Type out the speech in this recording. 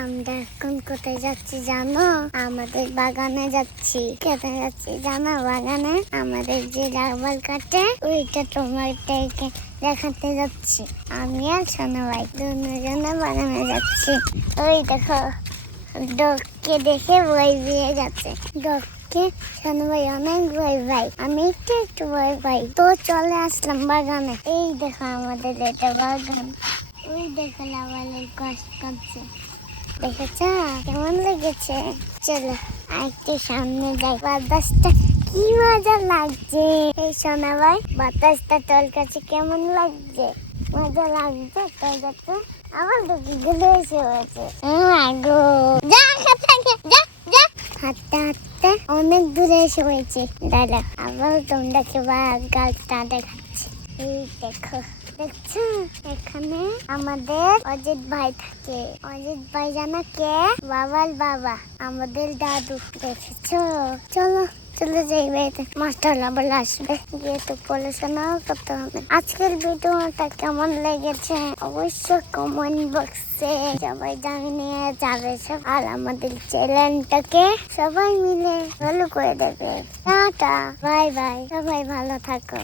আমরা এখন কোথায় যাচ্ছি জানো? আমাদের বাগানে যাচ্ছি। কোথায় যাচ্ছি জানো? বাগানে আমাদের যে রাবার কাটে ওইটা তোমাদেরকে দেখাতে যাচ্ছি। আমি আর সোনা ভাই দুজনে বাগানে যাচ্ছি। ওই দেখো ডগকে দেখে ভয় পেয়ে গেছে। ডগকে সোনা ভাই অনেক ভয় পাই, আমি একটু ভয় পাই। তো চলে আসলাম বাগানে। এই দেখো আমাদের এটা বাগান। ওই দেখো লাভালের গাছ কাটছে, দেখেছো কেমন লেগেছে? চলো আরেকটু সামনে যাই। বাতাসটা কি মজা লাগছে। এই সোনা ভাই বাতাসটা তোর কাছে কেমন লাগছে? মজা লাগছে তোর কাছে? আমার দেখি গুলো এসে হয়েছে। হাঁটতে হাঁটতে অনেক দূরে এসে হয়েছে। দাদা আবার তোমরাকে গাছটা দেখাচ্ছি। এই দেখো, দেখছো এখানে আমাদের অজিত ভাই থাকে। অজিত ভাই জানো কে? বাবার বাবা, আমাদের দাদু। দেখেছো? চলো চলে যাই বাড়িতে। মাস্টার আবার আসবে, গিয়ে তো পড়াশোনাও করতে হবে। আজকের ভিডিওটা কেমন লেগেছে অবশ্যই কমেন্ট বক্সে সবাই জানিয়ে যাবে সব। আর আমাদের চ্যানেলটাকে সবাই মিলে ফলো করে দেবে। টাটা, বাই বাই, সবাই ভালো থাকো।